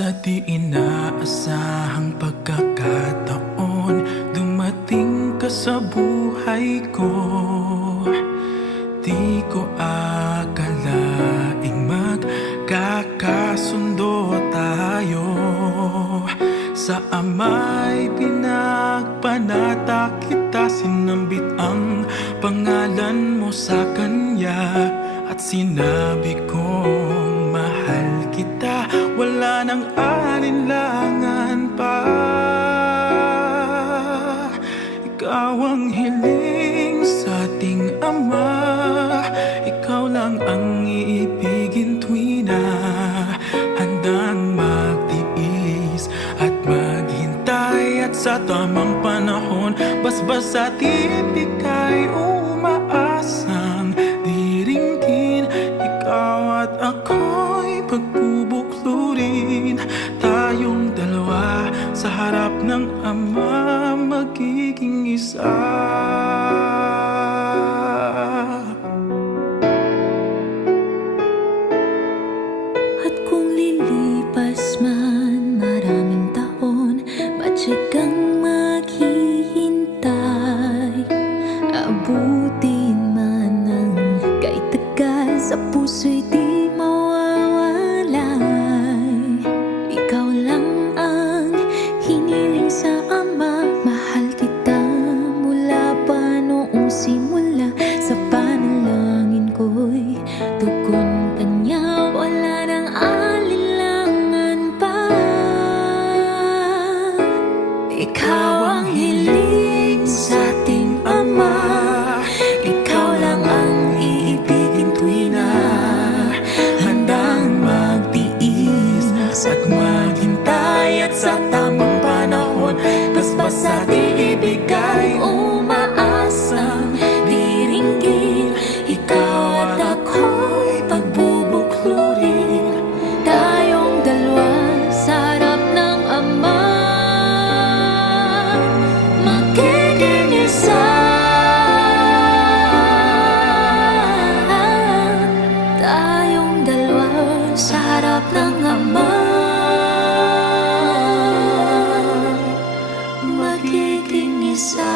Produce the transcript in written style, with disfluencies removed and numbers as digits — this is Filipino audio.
Sa di inaasahang pagkakataon, dumating ka sa buhay ko. Di ko akalaing magkakasundo tayo. Sa ama'y pinagpanata kita, sinambit ang pangalan mo sa kanya. At sinabi kong mahal kita, wala nang alinlangan pa. Ikaw ang hiling sa ating Ama, ikaw lang ang iibigin tuwi na handang magtiis at maghintay. At sa tamang panahon, basbas at ibigay, umaasang diringgin. Ikaw at ako'y pagbubuklurin, tayong dalawa sa harap ng Ama, magiging isa. At kung lilipas man maraming taon, patsik kang maghihintay. Abutin man ang kahit tagal, sa puso'y di mawawalay. Ikaw lang ang hiniling sa Ama, mahal kita mula pa noong simula. Sa panalangin ko'y tugon kanya, wala nang alinlangan pa. Ikaw ang hiling sa ating Ama, ikaw lang ang iibigin tuwi na handang magtiis at maghintay. At sa tamang panahon, basbas at iibigay, umaasang diringgin. Ikaw at ako'y pagbubuklurin, tayong dalawa sa harap ng Ama, magiging isa. Tayong dalawa sa harap ng Ama, magiging isa.